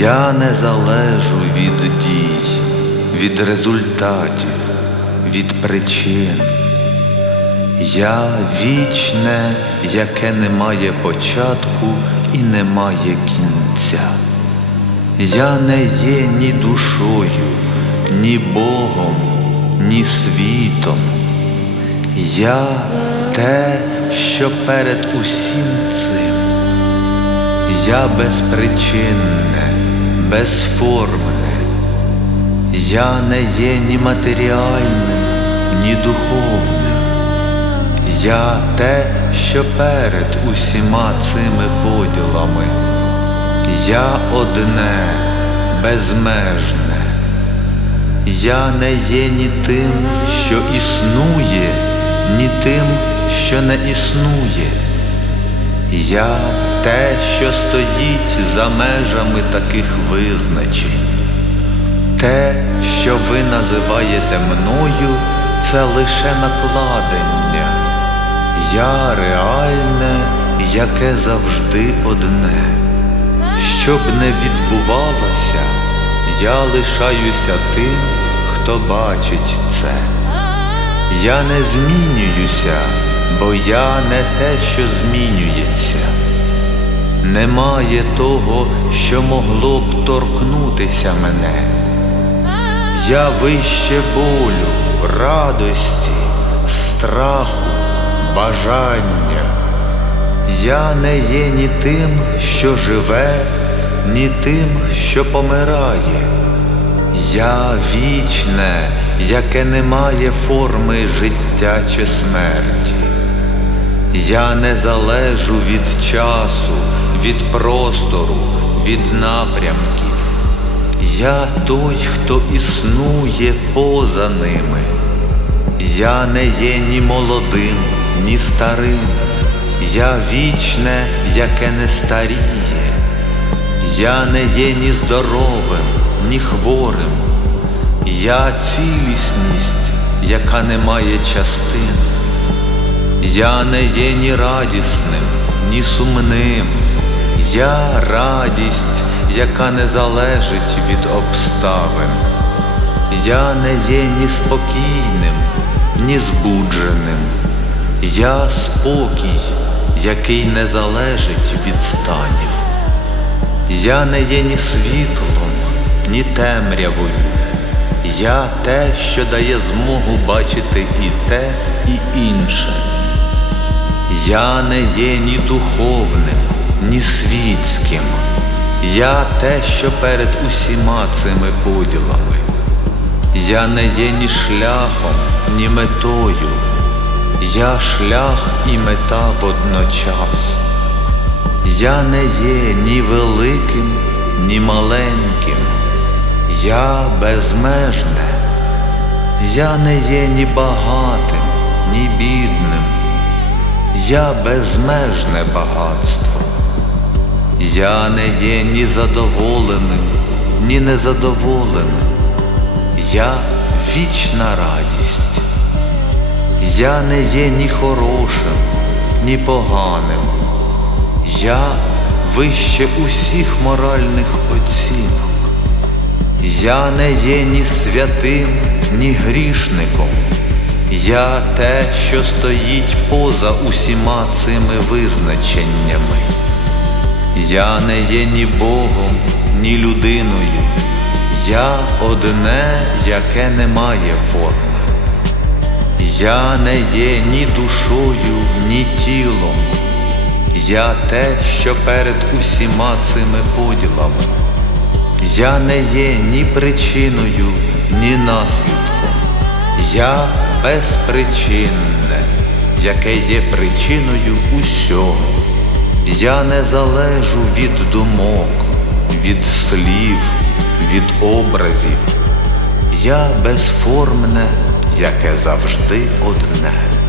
Я не залежу від дій, від результатів, від причин. Я вічне, яке не має початку і не має кінця. Я не є ні душою, ні Богом, ні світом. Я те, що перед усім цим. Я безпричинне, безформне. Я не є ні матеріальним, ні духовним. Я те, що перед усіма цими поділами. Я одне, безмежне. Я не є ні тим, що існує, ні тим, що не існує. Я те, що стоїть за межами таких визначень. Те, що ви називаєте мною, це лише накладення. Я реальне, яке завжди одне. Щоб не відбувалося, я лишаюся тим, хто бачить це. Я не змінююся, бо я не те, що змінюється. Немає того, що могло б торкнутися мене. Я вище болю, радості, страху, бажання. Я не є ні тим, що живе, ні тим, що помирає. Я вічне, яке не має форми життя чи смерті. Я не залежу від часу, від простору, від напрямків. Я той, хто існує поза ними. Я не є ні молодим, ні старим. Я вічне, яке не старіє. Я не є ні здоровим, ні хворим. Я цілісність, яка не має частин. Я не є ні радісним, ні сумним. Я радість, яка не залежить від обставин. Я не є ні спокійним, ні збудженим. Я спокій, який не залежить від станів. Я не є ні світлом, ні темрявою. Я те, що дає змогу бачити і те, і інше. Я не є ні духовним, ні світським. Я те, що перед усіма цими поділами. Я не є ні шляхом, ні метою. Я шлях і мета водночас. Я не є ні великим, ні маленьким. Я безмежне. Я не є ні багатим. Я безмежне багатство. Я не є ні задоволеним, ні незадоволеним. Я вічна радість. Я не є ні хорошим, ні поганим. Я вище усіх моральних оцінок. Я не є ні святим, ні грішником. Я те, що стоїть поза усіма цими визначеннями. Я не є ні Богом, ні людиною. Я одне, яке не має форми. Я не є ні душою, ні тілом. Я те, що перед усіма цими поділами. Я не є ні причиною, ні наслідком. Я безпричинне, яке є причиною усього. Я не залежу від думок, від слів, від образів. Я безформне, яке завжди одне.